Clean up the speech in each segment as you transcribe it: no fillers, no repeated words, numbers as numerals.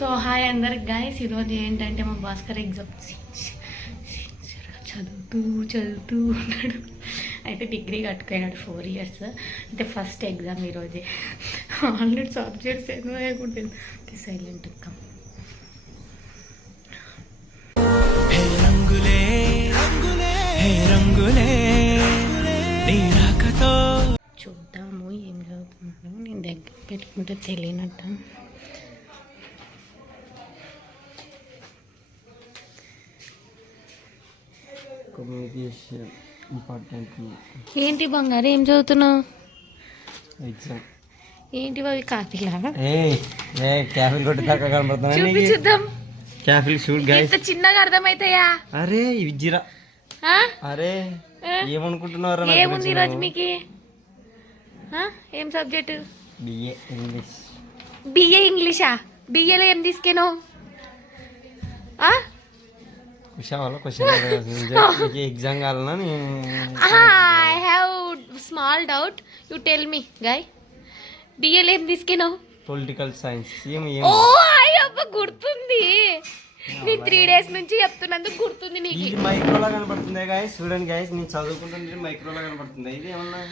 So hi అందరికి guys, ఈరోజు ఏంటంటే మా భాస్కర్ ఎగ్జామ్ చదువుతూ ఉన్నాడు. అయితే డిగ్రీ కట్టుకున్నాడు 4 years. అయితే ఫస్ట్ ఎగ్జామ్ ఈరోజే. ఆల్రెడీ సబ్జెక్ట్స్ ఏమో కూడా సైలెంట్ ఎగ్జామ్. చూద్దాము ఏం చదువుతున్నాడు. నేను దగ్గర పెట్టుకుంటే తెలియనట్ట. Communication important. ఏంటి బంగారు, ఏం చదువుతున్నావు? ఎగ్జామ్. ఏంటి అవి కాపీలా? క్యాఫిల్ కొట్టేదాకా కనబడుతున్నా. చూద్దాం. క్యాఫిల్ షూట్ గైస్. ఇంత చిన్నగా అర్థమైతాయా? అరే విజ్జిరా. అరే ఏమనుకుంటున్నారా? ఏముంది ఈరోజు మీకు? ఏం సబ్జెక్టు? BA English. బిఏ ఇంగ్లీషా? బిఏలో ఏం తీసుకెను? ఎగ్జామ్ కావాలన్నా I have small doubt. You tell me guy, బిఏలో ఏం తీసుకెను? Political science. ఓ అయ్యప్ప, గుర్తుంది. నేను 3 days నుంచి చెప్తున్నందుకు గుర్తుంది నీకు. ఇది మైక్రోలా కనబడుతుంది గాయస్, చూడండి గాయస్. నేను చదువుకుంటుంటే మైక్రోలా కనబడుతుంది. ఇది ఏమన్నా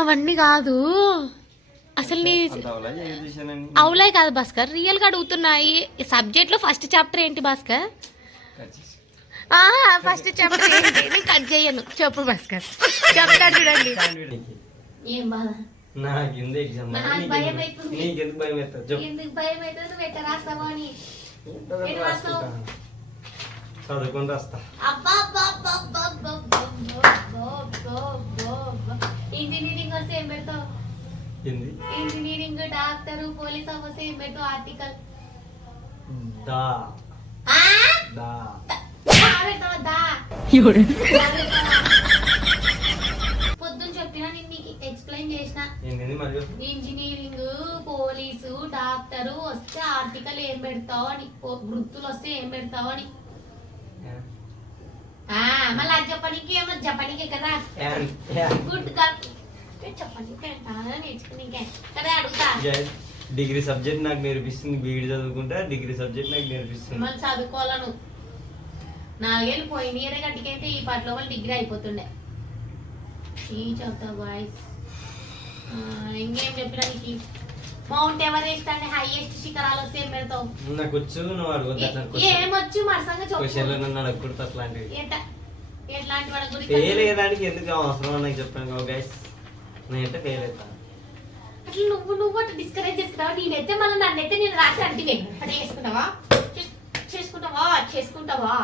అవన్నీ కాదు అసలు. నీ అవులే కాదు భాస్కర్, రియల్ గా అడుగుతున్నాయి. సబ్జెక్ట్ లో ఫస్ట్ చాప్టర్ ఏంటి భాస్కర్? ఫస్ట్ చాప్టర్ ఏంటి? నేను కట్ చేయను, చెప్పు భాస్కర్. చెప్తాడు చూడండి. ఏం బాధ? నాకు ఎందుకు ఎగ్జామ్? నాకు భయం అవుతుంది. నీకెందుకు భయం అవుతుంది? ఎందుకు భయం అవుతుంది? నువ్వు ఎట్లా రాస్తావు అని. చదువుకొని రాస్తా. ఇంజనీరింగ్ వస్తే ఏం పెడతావు? ఇంజనీరింగ్, డాక్టర్, పోలీస్ వస్తే ఏం పెడతావు? ఆర్టికల్ పొద్దున్న చెప్పినా నేను నీకు ఎక్స్ప్లెయిన్ చేసిన. ఇంజనీరింగ్, పోలీసు, డాక్టర్ వస్తే ఆర్టికల్ ఏం పెడతావు అని, వృత్తులు వస్తే ఏం పెడతావు అని. మళ్ళీ అది చెప్పడానికి ఏమో చెప్పడానికి కదా. గుడ్ చెప్పడానికి నేర్చుకునే కదా అడుగుతా. డిగ్రీ సబ్జెక్ట్ నాకు నేర్పిస్తుంది. బీఈడి చదువుకుంటా డిగ్రీ సబ్జెక్ట్ నాకు నేర్పిస్తుంది. మళ్ళీ చదువుకోవాలను. 4 ఏళ్ళు పోయిన ఇయరే గట్టికైతే ఈ పాటలో వాళ్ళు డిగ్రీ అయిపోతుండే. చెప్తా బాయ్స్. ఇంకేం చెప్పినా నీకు? మౌంట్ ఎవరెస్ట్ అంటే హైయెస్ట్ శిఖరాలు వస్తే ఏం పెడతావు? నాకు వచ్చు, నువ్వు అడగొద్దు. ఏమొచ్చు మరసంగా చెప్పు. నన్ను అడగకూడదు అట్లాంటివి. ఎట్లాంటి వాళ్ళ గురించి ఫెయిల్ అయ్యేదానికి ఎందుకు అవసరం నాకు చెప్పాను గైస్. నేనంటే ఫెయిల్ అవుతాను. అట్లా నువ్వు అట్లా డిస్కరేజ్ చేసుకున్నావా? నేనైతే మళ్ళీ నన్నైతే నేను రాసి అంటే అట్లా చేసుకుంటావా? చేసుకుంటావా?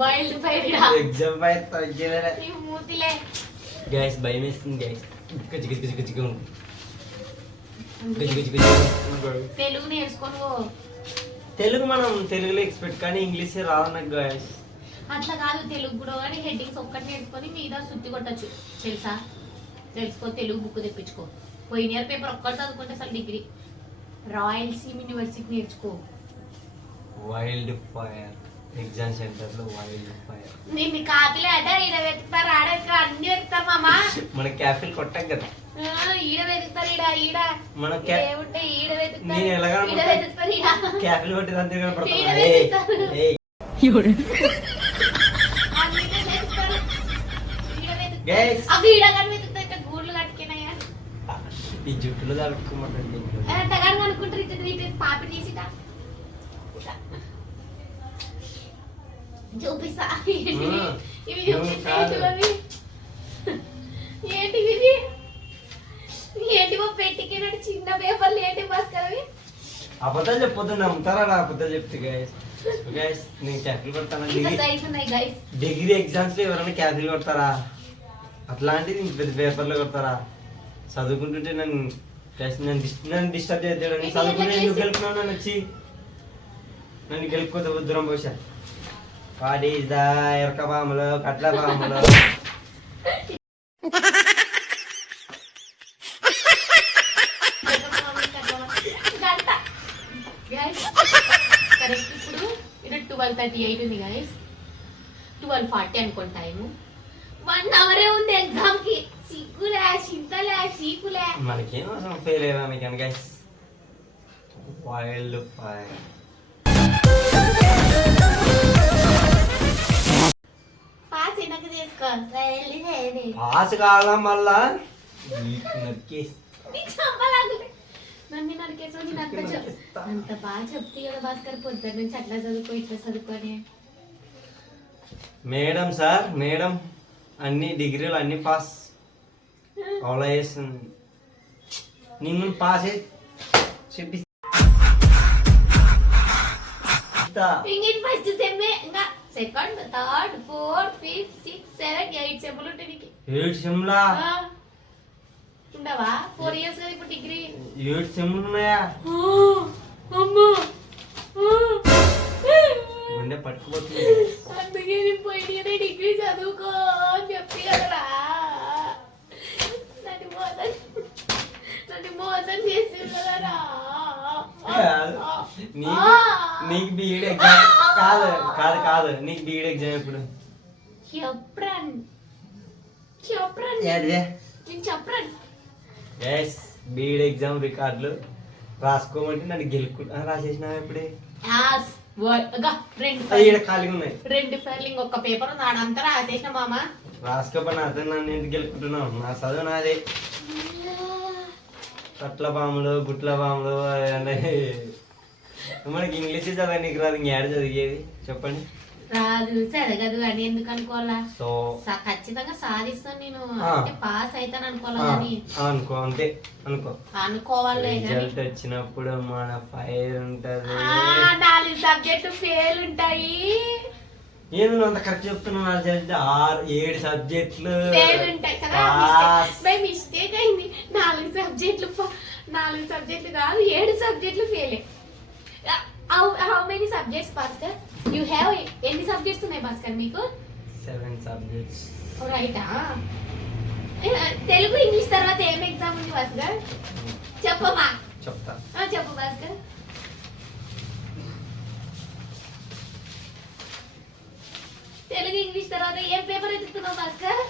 వైల్డ్ ఫైర్ ఎగ్జామ్ ఫైర్ మూతిలే. గైస్ భయం వేస్తుంది గైస్. తెలుగు నేర్చుకోను. తెలుగు మనం తెలుగులో ఎక్స్పెక్ట్, కానీ ఇంగ్లీష్ రాదు నాకు గైస్. అట్లా కాదు, తెలుగు కూడా కానీ హెడ్డింగ్స్ ఒక్కటి నేర్చుకొని మీద శుద్ధి కొట్టచ్చు. తెలుసుకో. తెలుగు బుక్ తెప్పించుకో. పోయిన ఇయర్ పేపర్ ఒక్కటి చదువుకుంటే అసలు డిగ్రీ. రాయలసీమ యూనివర్సిటీ నేర్చుకో. వైల్డ్ ఫైర్ ఎగ్జామ్ సెంటర్ లో వైల్డ్ ఫైర్. నిన్ను కాపీలు అదే ఈడ వెతుకుతారు, ఆడ అన్ని వెతుకుతారు మామా. మన క్యాఫిల్ కొట్టాం కదా. ఈడ వెతుకుతారు, ఈడ మన ఏముంటే ఈడ వెతుకుతారు. నేను ఎలాగా క్యాఫిల్ కొట్టేదంతే గూడ్లు కట్టుకున్నాయా? ఈ జుట్టులో దాపెట్టుకోమంటే అనుకుంటారు. పాపి తీసి చూపిస్తా. ఇవి చూపిస్తాయి. ఏంటి ఇది? ఏంటి పెట్టికినట్టు చిన్న పేపర్లు ఏంటి భాస్కర్ అవి? అబద్ధాలు చెప్పొద్దు, నమ్ముతారా? అబద్ధాలు చెప్తే గైస్ నేను క్యాఫిల్ కొడతాను. డిగ్రీ ఎగ్జామ్స్ లో ఎవరైనా క్యాఫిల్ కొడతారా? అట్లాంటిది పెద్ద పేపర్లో కొడతారా? చదువుకుంటుంటే నన్ను డిస్టర్బ్ చేద్దాడు. చదువుకుంటే ఎందుకు గెలుపుకున్నావు? నన్ను వచ్చి నన్ను గెలుపుకోతే దూరం పోసా. వాటి ఎరక పాములు, కట్ల పాములు. ఇప్పుడు 12:38 ఉంది గైస్. 12:40 అనుకోండి టైము. 1 hour ఉంది ఎగ్జామ్ కి. సిగ్గులే, చింతలే, చీకులే. మనకేం అవసరం ఫెయిల్ అయ్యానికి గైస్. Wild fire. పాస్ వెనక్కి తీసుకో వెళ్ళి చేయండి. పాస్ కావాలా మళ్ళా నరికేసి నీ చంపలాగులే. నన్ను నరికేసో నేను అంత బాగా చెప్తే కదా భాస్కర్ పొద్దున్న నుంచి అట్లా చదువుకో ఇట్లా చదువుకొని. మేడం సార్ మేడం అన్ని డిగ్రీలు అన్ని పాస్ అవలా చేస్తుంది. నిన్ను పాస్ చూపిస్తా. ఇంగ్లీష్ ఫస్ట్ సెమ్ ఇంకా second third fourth fifth sixth seventh 8 సెమ్లు ఉంటాయి నీకు. 8 సెమ్లా ఉండవా? 4 ఇయర్స్ కదా ఇప్పుడు డిగ్రీ. 8 సెమ్లు ఉన్నాయా? అమ్మా గుండె పట్టుకుపోతుంది. అందుకే నేను పోయి డిగ్రీ చదువుకో అని చెప్పి కదరా. నన్ను మోసం చేసి కదరా. నీకు బీఈడి ఎగ్జామ్ కాదు కాదు కాదు నీకు బీఈడి ఎగ్జామ్ ఎప్పుడు? చెప్పరాను నేను చెప్పరాను. ఎస్ బీఈడి ఎగ్జామ్ రికార్డులు రాసుకోమంటే నన్ను గెలుక్కుంటా రాసేసినావు ఎప్పుడే? ఖాళీగా ఉన్నాయి 2 ఫైర్లు ఇంకొక పేపర్ ఉంది ఆడంతా రాసేసిన మామ. రాసుకోపని అర్థం నన్ను ఎందుకు గెలుపుకుంటున్నావు? నా చదువు నాదే. కట్ల పాములు గుట్ల పాములు మనకి ఇంగ్లీష్ చదవ నీకు రాదు ఇంకేడ చదివేది చెప్పండి. రాదు చదగదు అని ఎందుకు అనుకోవాలా? సో ఖచ్చితంగా సాధిస్తాను నేను. అంటే పాస్ అవుతాను అనుకోవాలా కానీ అనుకో అంతే అనుకోవాలి. రిజల్ట్ వచ్చినప్పుడు మన ఫైర్ ఉంటది. 4 సబ్జెక్టు ఫెయిల్ ఉంటాయి. ఏది నువ్వు అంత కరెక్ట్ చెప్తున్నావు? 7 సబ్జెక్టులు ఫెయిల్ ఉంటాయి కదా. మిస్టేక్ అయింది. 4 సబ్జెక్టులు కాదు 7 సబ్జెక్టులు fail. How many subjects Bhaskar you have? ఎన్ని సబ్జెక్ట్స్ ఉన్నాయి భాస్కర్ మీకు? 7 సబ్జెక్ట్స్. రైటా? తెలుగు ఇంగ్లీష్ తర్వాత ఏం ఎగ్జామ్ ఉంది భాస్కర్? చెప్పమ్మా. చెప్తా. చెప్పు భాస్కర్. తెలుగు ఇంగ్లీష్ తర్వాత ఏం పేపర్ ఎత్తుతున్నావు Bhaskar?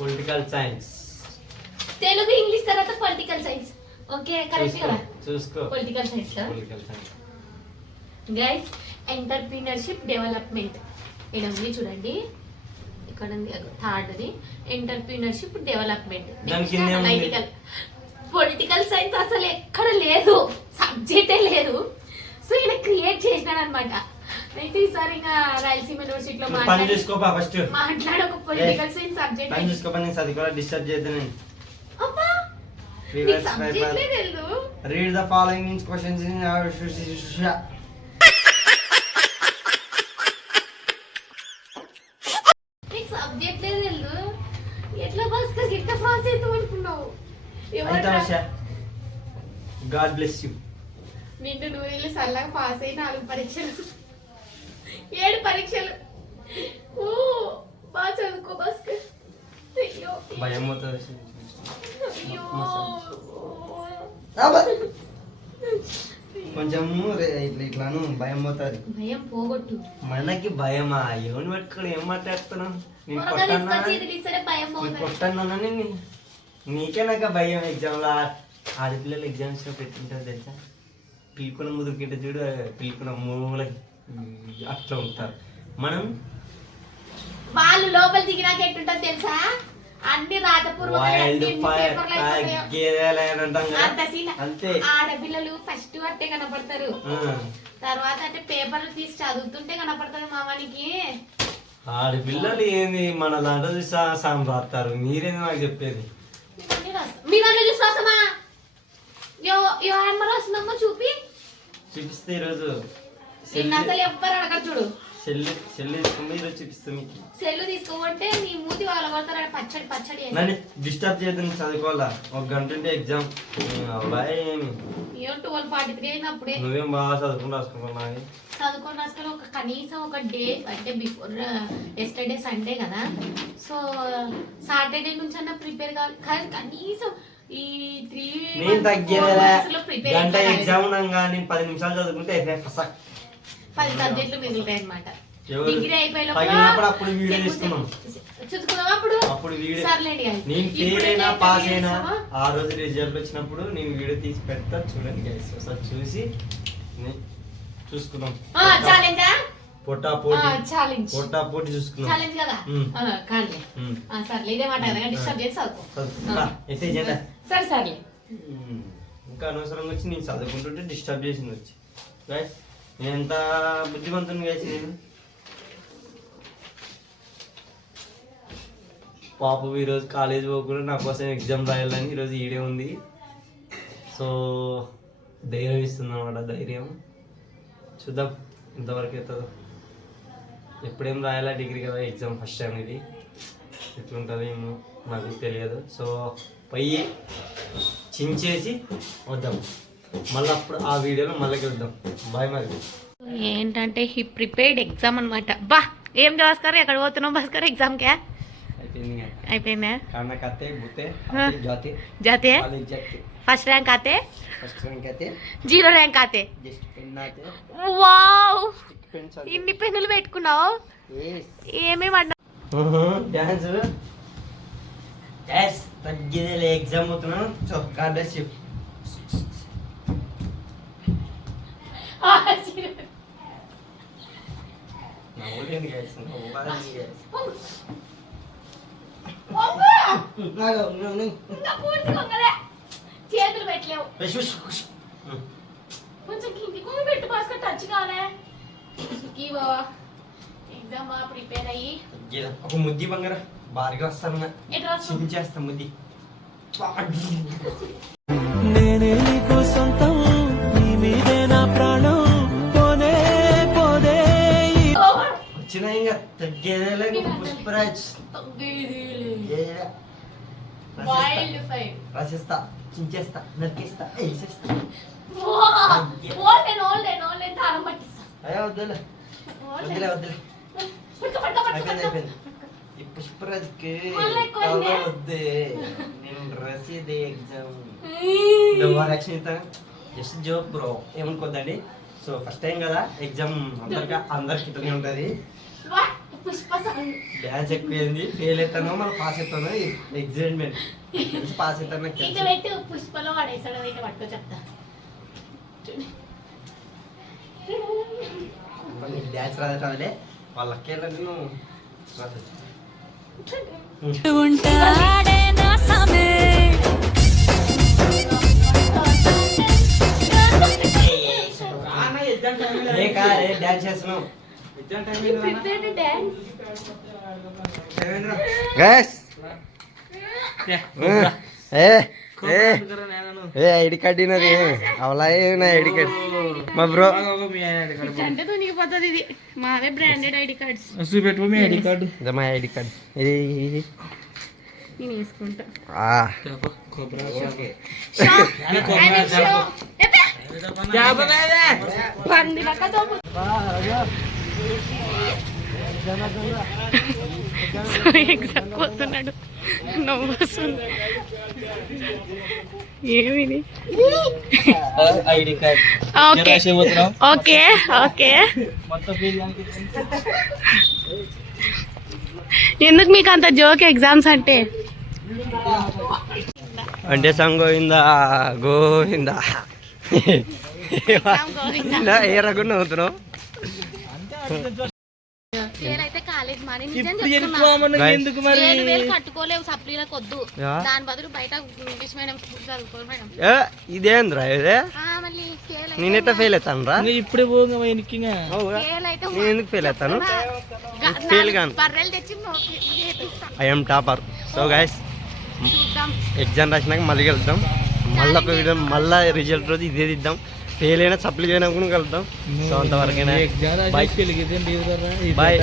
Political science. Telugu English తర్వాత పొలిటికల్ సైన్స్. ఓకే కరెక్ట్ కదా? చూసుకో. Political science guys. Entrepreneurship development ఇక్కడ ఉంది చూడండి. ఇక్కడ ఉంది థర్డ్ది ఎంటర్‌ప్రెన్యూర్‌షిప్ డెవలప్మెంట్. పొలిటికల్ సైన్స్ అసలు ఎక్కడ లేదు, సబ్జెక్టే లేదు. సో ఈయన క్రియేట్ చేసినాడు అనమాట. అయితే ఈసారి ఇంకా రాయలసీమ యూనివర్సిటీలో మాట్లాడే ఒక పొలిటికల్ సైన్స్ సబ్జెక్ట్. డిస్టర్బ్ చేద్దాం. అబ్బా సబ్జెక్ట్లే తెలుసు. Read the following questions in సబ్జెక్ట్లే తెలుసు. ఎట్లా భాస్కర్ ఎట్లా పాస్ అవుతావు అనుకున్నావు? God bless you. నిన్ను నువ్వు వెళ్ళి సల్లగా పాస్ అయి 4 పరీక్షలు 7 పరీక్షలు. ఓ బాగా చదువుకో భాస్కర్. అయ్యో భయం అవుతుంది. అయ్యో కొంచెము ఇట్లాను భయం పోతుంది. భయం పోగొట్టు. మనకి భయమా? ఎవరిని పెట్టుకోడు ఏం మాట్లాడుతున్నావు? నేను కొట్టన్నా నీకే నాకు భయం. ఎగ్జామ్లో ఆడపిల్లలు ఎగ్జామ్స్ పెట్టుకుంటారు తెలుసా? పిలుపున ముదురుకింట చూడు, పిలుపున మూలకి అట్లా ఉంటారు. మనం వాళ్ళు లోపల దిగినాక ఎట్టుంటది తెలుసా? అన్ని ఆడపిల్లలు ఫస్ట్ అట్టే కనపడతారు, తర్వాత అంటే పేపర్లు తీసి చదువుతుంటే కనపడతారు మామానికి. ఆడపిల్లలు ఏంది మన దాంట్లో చూసి సాం రాస్తారు. మీరేంది నాకు చెప్పేది? మీ దాంట్లో చూసి రాసమా? రాసిందమ్మా చూపిస్తే ఈరోజు అసలు ఎవ్వరు అడగరు చూడు. సెల్లు తీసుకుంటే ఈరోజు చూపిస్తాం మీకు. సెల్లు తీసుకోమంటే నీ మూతి వాళ్ళ కొడతారు. పచ్చడి పచ్చడి నన్ను డిస్టర్బ్ చేయద్దు. చదువుకోవాలా? 1 గంట ఉంటే ఎగ్జామ్. 12:43 అయింది అప్పుడే. నువ్వేం బాగా చదువుకుని రాసుకున్నావు? చదువుకొని రాసుకొని కనీసం ఒక డే అంటే బిఫోర్ ఎస్టర్డే సండే కదా, సో సాటర్డే నుంచి అన్న ప్రిపేర్ కావాలి. కానీ కనీసం ఈ 3 ప్రిపేర్ గంట ఎగ్జామ్ నేను 10 నిమిషాలు చదువుకుంటే 10 సబ్జెక్టులు మిగులుతాయి అనమాట. డిగ్రీ అయిపోయే పగిలినప్పుడు అప్పుడు వీడియో తీసుకున్నాం. చూసుకున్నావా అప్పుడు? అప్పుడు వీడియో సర్లేండి guys. నేను ఫెయిల్ ఇప్పుడు అయినా ఏంటంటే పాస్ అయినా చేస్తావా? ఆ రోజు రిజల్ట్ వచ్చినప్పుడు నేను వీడియో తీసి పెడతా, చూడండి గైస్. ఒకసారి చూసి చూసుకుందాం. ఛాలెంజా? పొట్టా పోటీ ఛాలెంజ్. పొట్టా పోటీ చూసుకుందాం. ఛాలెంజ్ కదా? కానీ సర్లే ఇదే మాట కదా డిస్టర్బ్ చేసి చదువుకో. సరే సర్లే. ఇంకా అనవసరంగా వచ్చి నేను చదువుకుంటుంటే డిస్టర్బ్ చేసింది వచ్చి. గైస్ నేను ఎంత బుద్ధిమంతుని గైస్. నేను పాపం ఈరోజు కాలేజ్ పోకుండా నా కోసం ఎగ్జామ్ రాయాలని ఈరోజు ఈడే ఉంది. సో ధైర్యం ఇస్తుంది అన్నమాట. ధైర్యం చూద్దాం ఎంతవరకు అవుతుందో. ఎప్పుడేం రాయాలా, డిగ్రీ కదా, ఎగ్జామ్ ఫస్ట్ టైం ఇది. ఎట్లుంటుంది ఏమో నాకు తెలియదు. సో పోయి చించేసి వద్దాం. మళ్ళీ అప్పుడు ఆ వీడియోలో మళ్ళీ వెళ్దాం. బాయ్ మరి. ఏంటంటే హీ ప్రిపేర్డ్ ఎగ్జామ్ అనమాట. బా ఏం భాస్కర్ ఎక్కడ పోతున్నావు భాస్కర్? ఎగ్జామ్కే అయిపోయిందా? जाते फर्स्ट रैंक आते, జీరో ర్యాంక్ ఆతే. వావ్ ఇన్ని పెన్నులు పెట్టుకున్నావు. ఏమేమి అన్నా డాన్స్ తగ్గిదే ఎగ్జామ్ అవుతున్నాను. చొక్కా డ్రెస్ చేతులు పెట్టలేవు. కొంచెం కిందికి పెట్టు భాస్కర్, టచ్ కాలే. ఎగ్జామ్ బాగా ప్రిపేర్ అయ్యి ఒక ముద్ది బంగారా బాగా వస్తాను. చించేస్తా ముద్ది. నేనే నీకు సొంతం, నీ మీదే నా ప్రాణం. పోనే పోదే వచ్చినా ఇంకా తగ్గేదేలే. పుష్పరాజ్ రాసేస్తా, చించేస్తా, నరికేస్తా, వేసేస్తా. అయ్యా వద్దులే వద్దులే వద్దులే. అయిపోయింది అయిపోయింది. ఈ పుష్పరాజ్కి వద్దే. నేను రసీదే ఎగ్జామ్ యాక్షన్ ఇస్తా. జస్ట్ జోక్ బ్రో, ఏమనుకోద్దండి. సో ఫస్ట్ టైం కదా ఎగ్జామ్, అందరికి ఇట్లనే ఉంటుంది. డ్యాన్స్ ఎక్కువైంది. ఫెయిల్ అవుతానో మళ్ళీ పాస్ అవుతానో ఎగ్జైట్మెంట్. పాస్ అవుతాను. పుష్పలో పడేసాడు పట్టుకో చెప్తా. డ్యాన్స్ రాదే వాళ్ళకే నువ్వు డ్యాన్స్ చేస్తున్నావు. ఐడి కార్డ్ అవలా ఐడి కార్డ్ మా బ్రో అంటే తునిగిపోతుంది. ఇది మావే బ్రాండెడ్ ఐడి కార్డ్స్. చూపెట్టు మీ ఐడి కార్డు. మా ఐడి కార్డ్ ఇది నేను వేసుకుంటా. ఎగ్జామ్ పోతున్నాడు. నవ్వు వస్తుంది. ఏమిది? ID card. Okay okay. ఎందుకు మీకు అంత జోక్ ఎగ్జామ్స్ అంటే? అంటే సంగోవిందా గోవిందా ఏ రకంగా అవుతున్నావు. కట్టుకోలేవు సప్లీలకు వద్దు. దాని బదులు బయట ఇంగ్లీష్ మీడియం చదువుకో మేడం. ఇదేంద్రా ఇదే? నేనైతే ఫెయిల్ అవుతాను రా. ఇప్పుడు నేను ఎందుకు ఫెయిల్ అవుతాను? ఫెయిల్ గాను. I'm topper. So guys exam రాసినాక మళ్ళీ వెళ్తాం. మళ్ళీ ఒక వీడియో, మళ్ళీ రిజల్ట్ రోజు ఇదే ఇద్దాం. ఫెయిల్ అయినా సప్లై అయినా కూడా కలుద్దాం. సో అంతవరకైనా బాయ్.